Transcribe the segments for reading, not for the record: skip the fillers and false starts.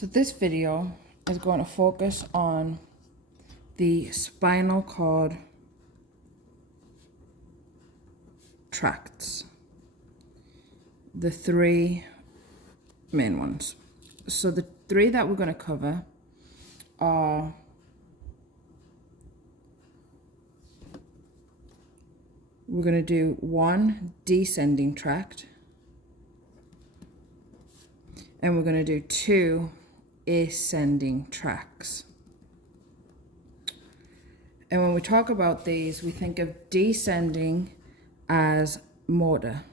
So this video is going to focus on the spinal cord tracts, the three main ones. So the three that we're going to cover are we're going to do one descending tract, and we're going to do two ascending tracts. And when we talk about these, we think of descending as motor,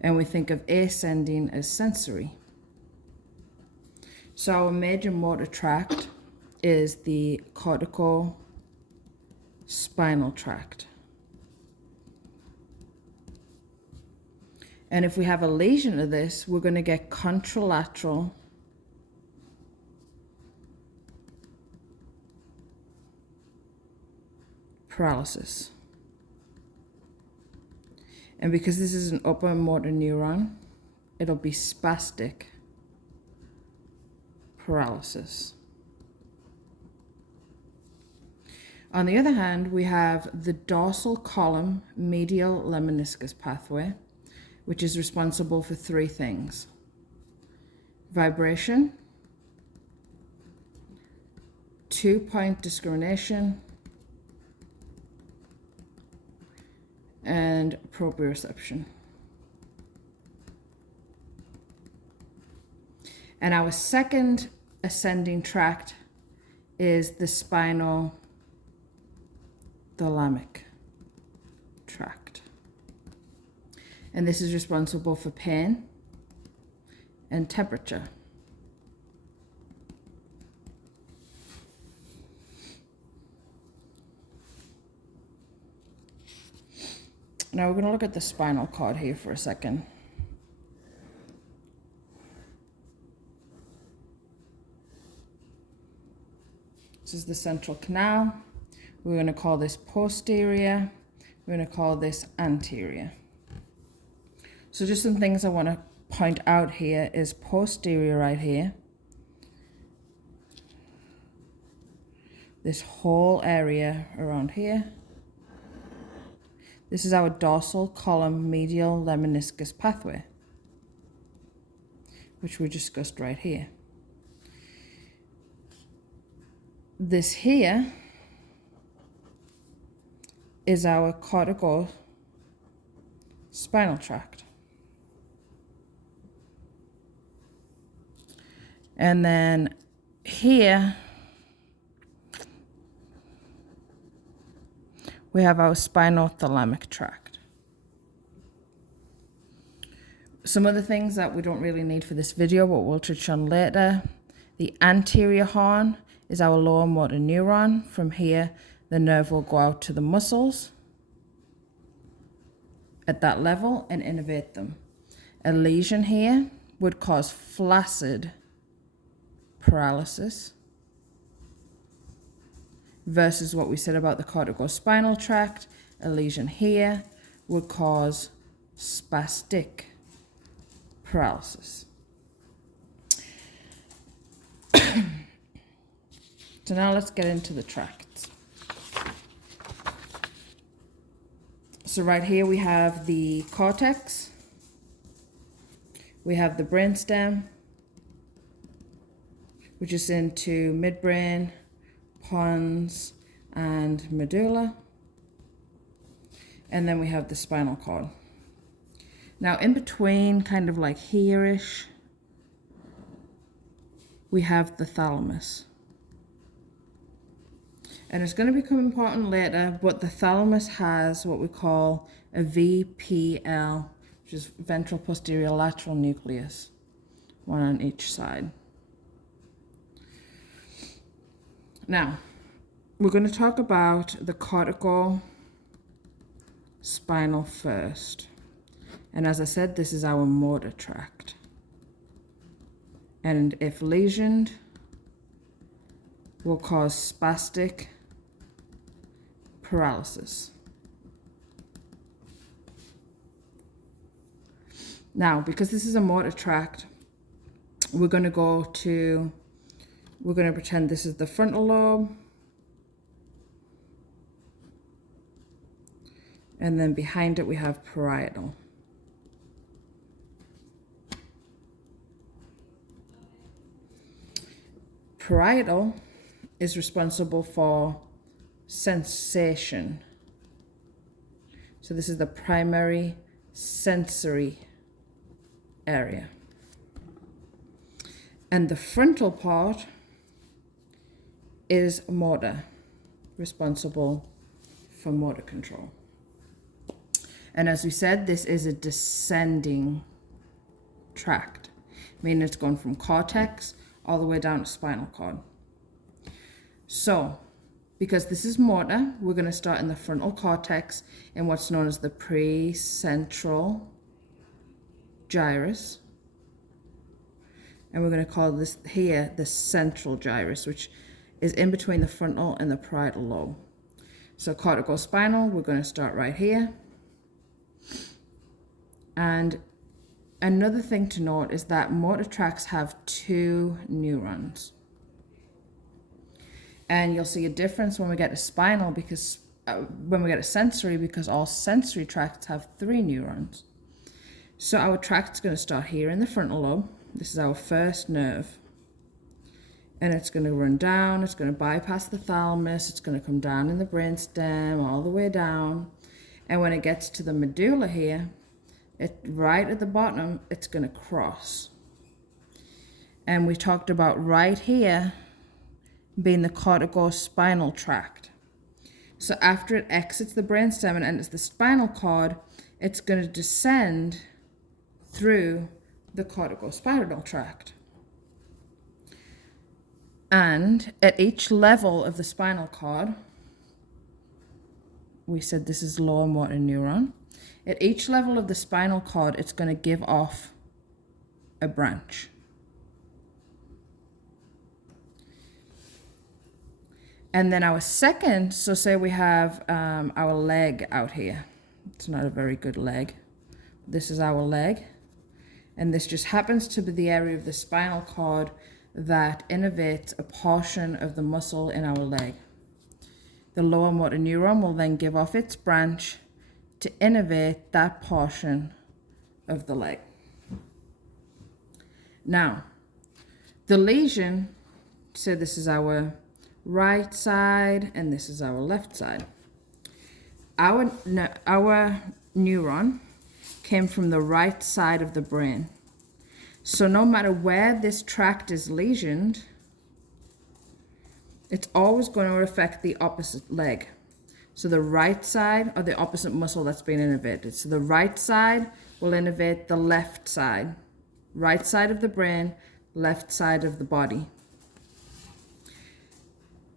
and we think of ascending as sensory. So our major motor tract is the corticospinal tract. And if we have a lesion of this, we're going to get contralateral paralysis. And because this is an upper motor neuron, it'll be spastic paralysis. On the other hand, we have the dorsal column medial lemniscus pathway, which is responsible for three things: vibration, two-point discrimination, and proprioception. And our second ascending tract is the spinothalamic tract. And this is responsible for pain and temperature. Now we're going to look at the spinal cord here for a second. This is the central canal. We're going to call this posterior. We're going to call this anterior. So just some things I want to point out here is posterior right here. This whole area around here. This is our dorsal column medial lemniscus pathway, which we discussed right here. This here is our corticospinal tract. And then here we have our spinothalamic tract. Some other things that we don't really need for this video, but we'll touch on later. The anterior horn is our lower motor neuron. From here, the nerve will go out to the muscles at that level and innervate them. A lesion here would cause flaccid paralysis versus what we said about the corticospinal tract. A lesion here would cause spastic paralysis. So now let's get into the tracts. So right here we have the cortex, we have the brainstem, which is into midbrain, pons, and medulla. And then we have the spinal cord. Now in between, kind of like here-ish, we have the thalamus. And it's going to become important later, but the thalamus has what we call a VPL, which is ventral posterior lateral nucleus, one on each side. Now, we're going to talk about the corticospinal first. And as I said, this is our motor tract. And if lesioned, will cause spastic paralysis. Now, because this is a motor tract, we're going to pretend this is the frontal lobe. And then behind it we have parietal. Parietal is responsible for sensation. So this is the primary sensory area. And the frontal part is motor, responsible for motor control. And as we said, this is a descending tract, meaning it's going from cortex all the way down to spinal cord. So, because this is motor, we're going to start in the frontal cortex in what's known as the precentral gyrus. And we're going to call this here the central gyrus, which is in between the frontal and the parietal lobe. So corticospinal, we're going to start right here. And another thing to note is that motor tracts have 2 neurons. And you'll see a difference when we get to spinal, because when we get to sensory, because all sensory tracts have 3 neurons. So our tract's going to start here in the frontal lobe. This is our first nerve. And it's going to run down, it's going to bypass the thalamus, it's going to come down in the brainstem, all the way down. And when it gets to the medulla here, right at the bottom, it's going to cross. And we talked about right here being the corticospinal tract. So after it exits the brainstem and enters the spinal cord, it's going to descend through the corticospinal tract. And at each level of the spinal cord, we said this is lower motor neuron. At each level of the spinal cord, it's going to give off a branch. And then our second, so say we have our leg out here. It's not a very good leg. This is our leg. And this just happens to be the area of the spinal cord that innervates a portion of the muscle in our leg. The lower motor neuron will then give off its branch to innervate that portion of the leg. Now, the lesion, so this is our right side and this is our left side. Our neuron came from the right side of the brain. So no matter where this tract is lesioned, it's always going to affect the opposite leg. So the right side, or the opposite muscle that's being innervated. So the right side will innervate the left side. Right side of the brain, left side of the body.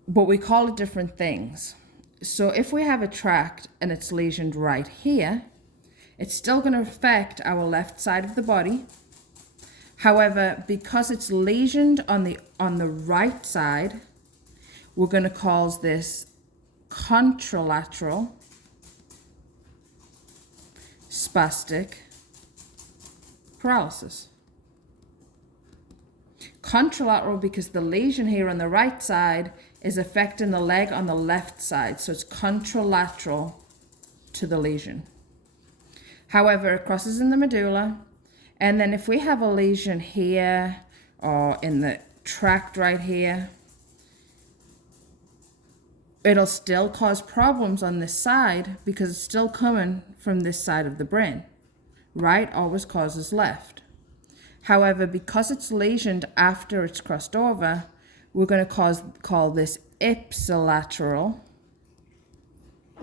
But we call it different things. So if we have a tract and it's lesioned right here, it's still going to affect our left side of the body. However, because it's lesioned on the right side, we're going to call this contralateral spastic paralysis. Contralateral because the lesion here on the right side is affecting the leg on the left side, so it's contralateral to the lesion. However, it crosses in the medulla, and then if we have a lesion here or in the tract right here, it'll still cause problems on this side because it's still coming from this side of the brain. Right always causes left. However, because it's lesioned after it's crossed over, we're going to call this ipsilateral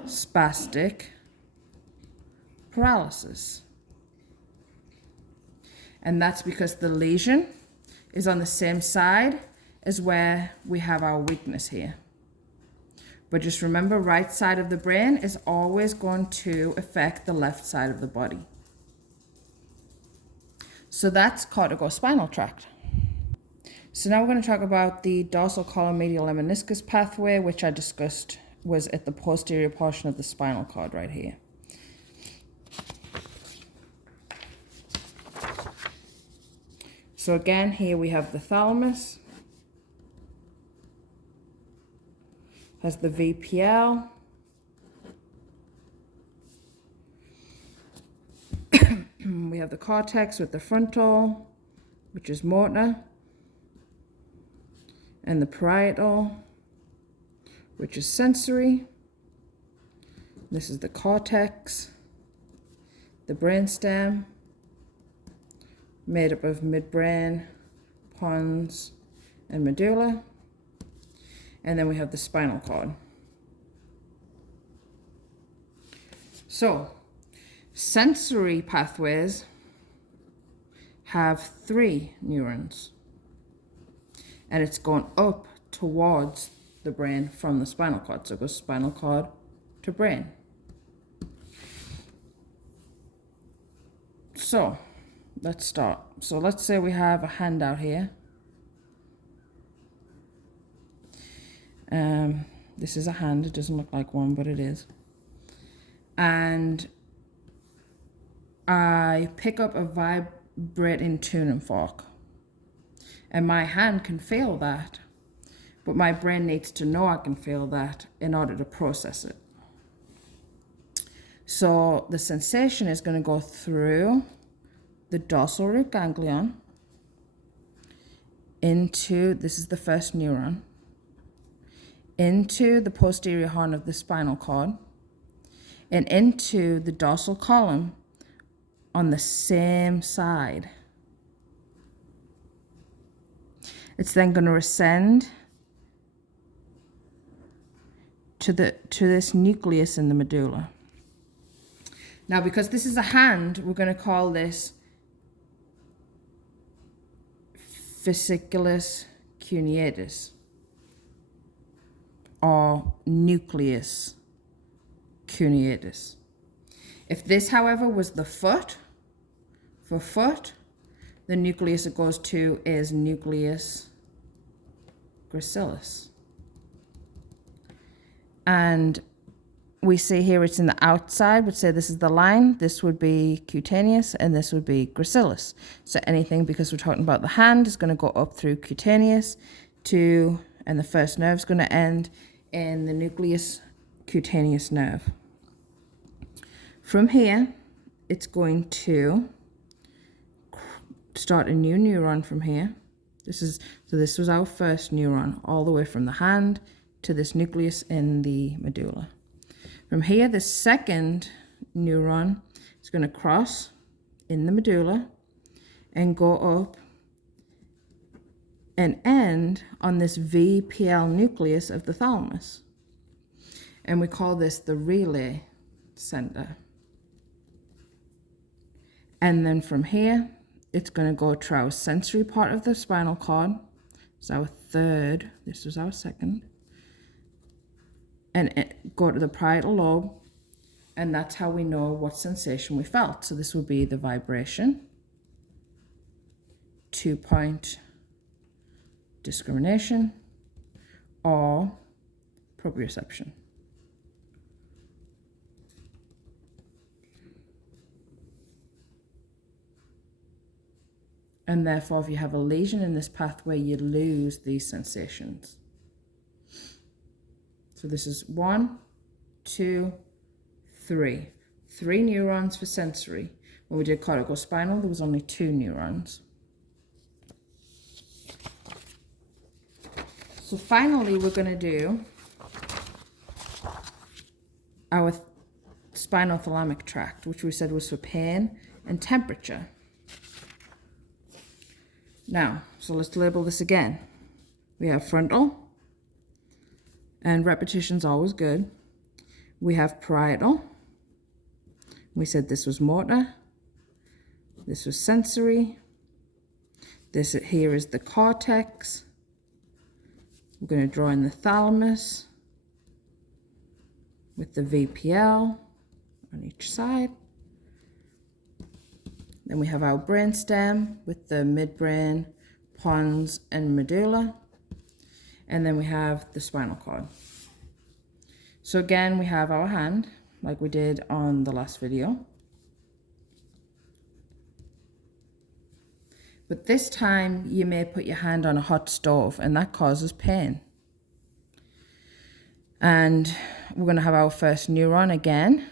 spastic paralysis. And that's because the lesion is on the same side as where we have our weakness here. But just remember, right side of the brain is always going to affect the left side of the body. So that's corticospinal tract. So now we're going to talk about the dorsal column medial lemniscus pathway, which I discussed was at the posterior portion of the spinal cord right here. So again, here we have the thalamus, has the VPL, we have the cortex with the frontal, which is motor, and the parietal, which is sensory. This is the cortex, the brainstem, made up of midbrain, pons, and medulla. And then we have the spinal cord. So, sensory pathways have 3 neurons. And it's going up towards the brain from the spinal cord. So it goes spinal cord to brain. So, let's start. So let's say we have a hand out here. This is a hand. It doesn't look like one, but it is. And I pick up a vibrating tuning fork. And my hand can feel that. But my brain needs to know I can feel that in order to process it. So the sensation is going to go through the dorsal root ganglion into, this is the first neuron, into the posterior horn of the spinal cord and into the dorsal column on the same side. It's then going to ascend to this nucleus in the medulla. Now, because this is a hand, we're going to call this fasciculus cuneatus, or nucleus cuneatus. If this, however, was the foot, for foot, the nucleus it goes to is nucleus gracilis. And we see here it's in the outside. We'd say this is the line. This would be cutaneous, and this would be gracilis. So anything, because we're talking about the hand, is going to go up through cutaneous to, and the first nerve is going to end in the nucleus cutaneous nerve. From here, it's going to start a new neuron from here. This was our first neuron, all the way from the hand to this nucleus in the medulla. From here, the second neuron is going to cross in the medulla and go up and end on this VPL nucleus of the thalamus. And we call this the relay center. And then from here, it's going to go to our sensory part of the spinal cord. It's our third. This was our second. And go to the parietal lobe, and that's how we know what sensation we felt. So this would be the vibration, 2-point discrimination, or proprioception. And therefore, if you have a lesion in this pathway, you lose these sensations. So this is 1, 2, 3. 3 neurons for sensory. When we did corticospinal, there was only 2 neurons. So finally, we're going to do our spinothalamic tract, which we said was for pain and temperature. Now, so let's label this again. We have frontal, and repetition's always good. We have parietal. We said this was motor. This was sensory. This here is the cortex. We're going to draw in the thalamus with the VPL on each side. Then we have our brainstem with the midbrain, pons, and medulla. And then we have the spinal cord. So again, we have our hand, like we did on the last video. But this time you may put your hand on a hot stove and that causes pain. And we're going to have our first neuron again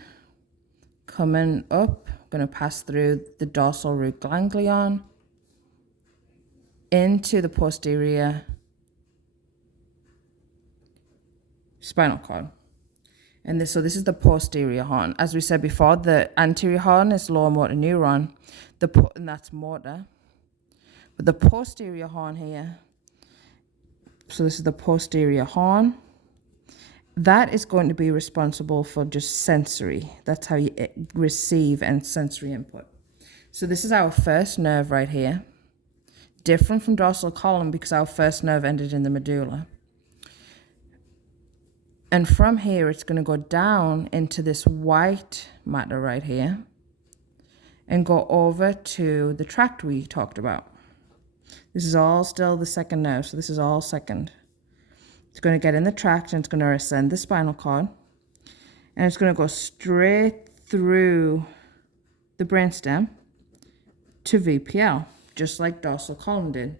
coming up. Going to pass through the dorsal root ganglion into the posterior spinal cord. And so this is the posterior horn. As we said before, the anterior horn is lower motor neuron, and that's motor. But the posterior horn here, so this is the posterior horn, that is going to be responsible for just sensory. That's how you receive and sensory input. So this is our first nerve right here. Different from dorsal column because our first nerve ended in the medulla. And from here, it's going to go down into this white matter right here and go over to the tract we talked about. This is all still the second nerve, so this is all second. It's going to get in the tract and it's going to ascend the spinal cord. And it's going to go straight through the brainstem to VPL, just like dorsal column did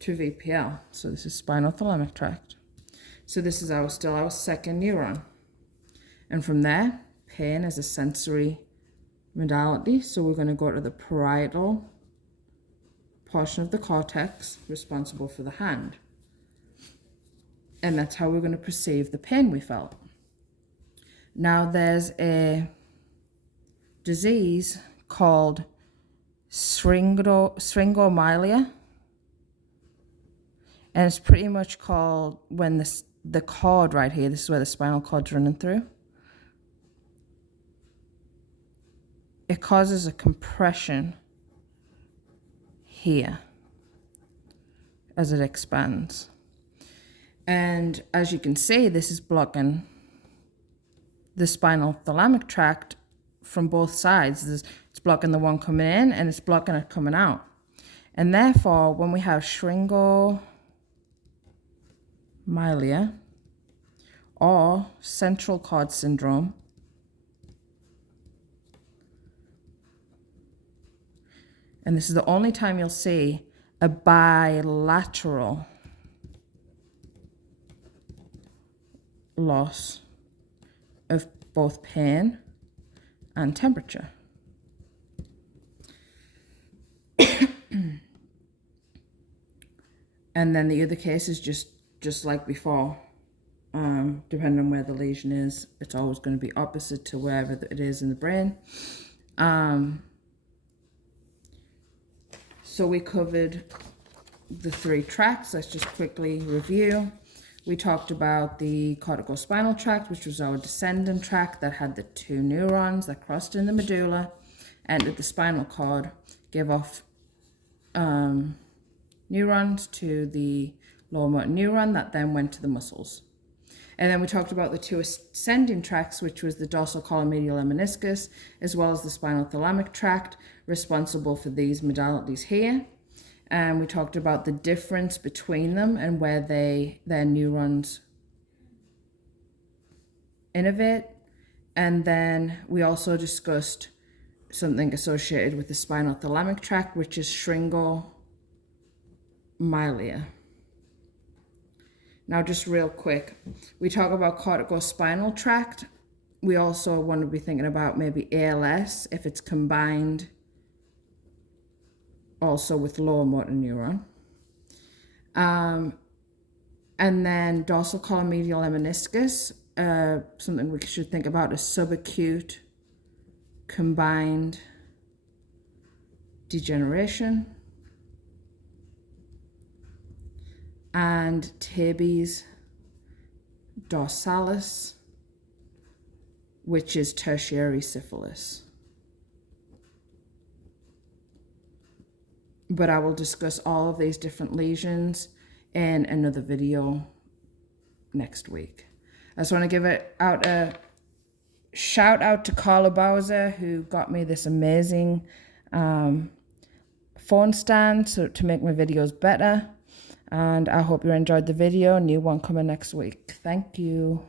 to VPL. So this is spinothalamic tract. So this is still our second neuron. And from there, pain is a sensory modality. So we're going to go to the parietal portion of the cortex responsible for the hand. And that's how we're going to perceive the pain we felt. Now there's a disease called syringomyelia. And it's pretty much called when the cord right here, this is where the spinal cord's running through. It causes a compression here as it expands. And as you can see, this is blocking the spinal thalamic tract from both sides. It's blocking the one coming in and it's blocking it coming out. And therefore, when we have syringomyelia or central cord syndrome, and this is the only time you'll see a bilateral loss of both pain and temperature. And then the other case is just like before, depending on where the lesion is, it's always going to be opposite to wherever it is in the brain. So we covered the 3 tracts. Let's just quickly review. We talked about the corticospinal tract, which was our descendant tract that had the 2 neurons that crossed in the medulla, entered the spinal cord, gave off neurons to the lower motor neuron that then went to the muscles. And then we talked about the 2 ascending tracts, which was the dorsal column medial meniscus, as well as the spinothalamic tract, responsible for these modalities here. And we talked about the difference between them and where their neurons innervate. And then we also discussed something associated with the spinothalamic tract, which is syringomyelia. Now, just real quick, we talk about corticospinal tract. We also want to be thinking about maybe ALS if it's combined also with lower motor neuron. And then dorsal column medial meniscus, something we should think about is subacute combined degeneration. And tabes dorsalis, which is tertiary syphilis. But I will discuss all of these different lesions in another video next week. I just want to give a shout out to Carla Bouza, who got me this amazing phone stand to make my videos better. And I hope you enjoyed the video. New one coming next week. Thank you.